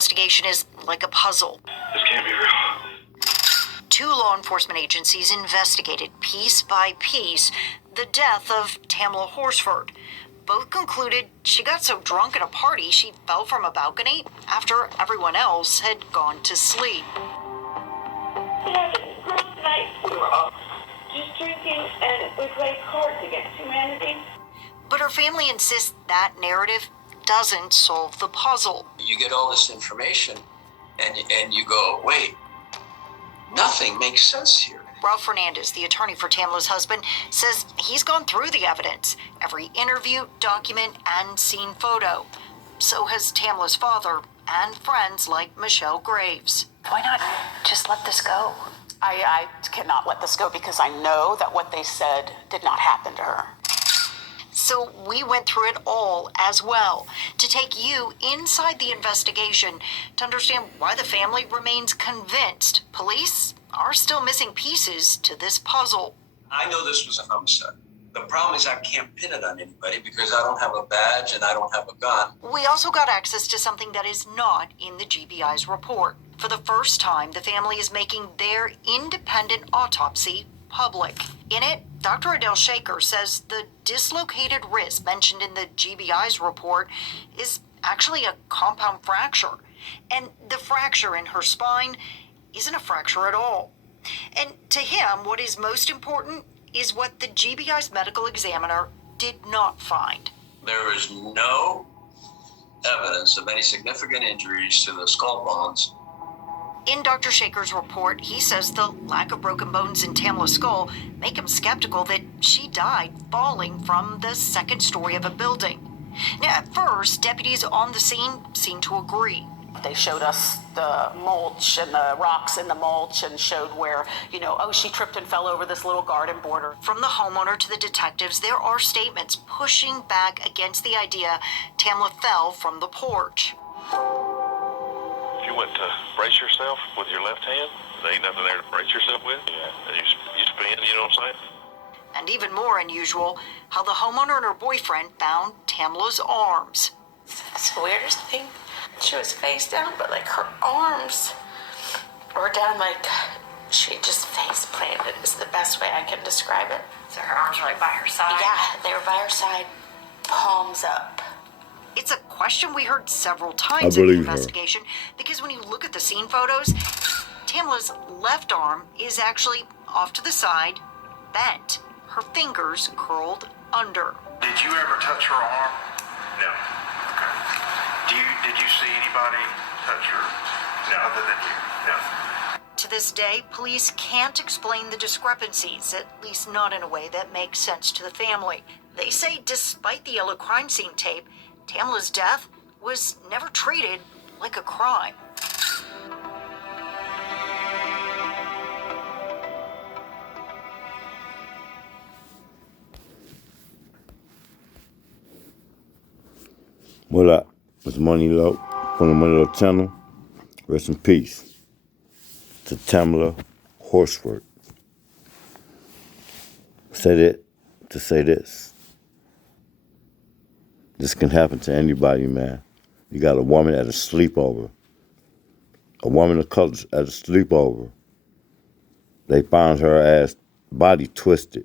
Investigation is like a puzzle. This can't be real. 2 law enforcement agencies investigated piece by piece the death of Tamla Horsford. Both concluded she got so drunk at a party she fell from a balcony after everyone else had gone to sleep. Yeah, girls tonight we were all just drinking and we played cards against humanity. But her family insists that narrative doesn't solve the puzzle. You get all this information and you go, wait, nothing makes sense here. Ralph Fernandez, the attorney for Tamla's husband, says he's gone through the evidence, every interview, document, and scene photo. So has Tamla's father and friends like Michelle Graves. Why not just let this go? I cannot let this go because I know that what they said did not happen to her. So we went through it all as well, to take you inside the investigation to understand why the family remains convinced police are still missing pieces to this puzzle. I know this was a homicide. The problem is I can't pin it on anybody because I don't have a badge and I don't have a gun. We also got access to something that is not in the GBI's report. For the first time, the family is making their independent autopsy public. In it, Dr. Adele Shaker says the dislocated wrist mentioned in the GBI's report is actually a compound fracture. And the fracture in her spine isn't a fracture at all. And to him, what is most important is what the GBI's medical examiner did not find. There is no evidence of any significant injuries to the skull bones. In Dr. Shaker's report, he says the lack of broken bones in Tamla's skull make him skeptical that she died falling from the second story of a building. Now, at first, deputies on the scene seemed to agree. They showed us the mulch and the rocks in the mulch and showed where, she tripped and fell over this little garden border. From the homeowner to the detectives, there are statements pushing back against the idea Tamla fell from the porch. If you went to brace yourself with your left hand, there ain't nothing there to brace yourself with. Yeah. And you spin, you know what I'm saying? And even more unusual, how the homeowner and her boyfriend found Tamla's arms. That's the weirdest thing. She was face down, but her arms were down she just face planted is the best way I can describe it. So her arms were by her side? Yeah, they were by her side, palms up. It's a question we heard several times in the investigation because when you look at the scene photos, Tamla's left arm is actually off to the side, bent, her fingers curled under. Did you ever touch her arm? No. Okay. Did you see anybody touch her? No, other than you? No. To this day, police can't explain the discrepancies, at least not in a way that makes sense to the family. They say despite the yellow crime scene tape, Tamla's death was never treated like a crime. What up? It's Money Low from the Money Low channel. Rest in peace to Tamla Horsford. Say that to say this. This can happen to anybody, man. You got a woman at a sleepover. A woman of color at a sleepover. They found her ass body twisted.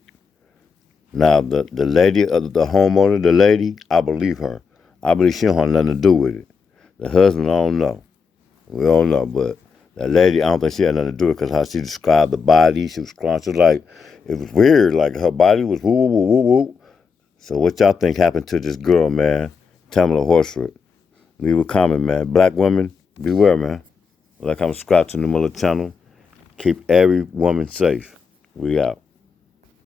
Now, the lady, the homeowner, the lady, I believe her. I believe she don't have nothing to do with it. The husband, I don't know. We don't know, but that lady, I don't think she had nothing to do with it because how she described the body, she was crying. She was like, it was weird, like her body was woo, woo, woo, woo. So what y'all think happened to this girl, man? Tamla Horsford. Leave a comment, man. Black women, beware, man. Like I'm subscribed to the Miller channel. Keep every woman safe. We out.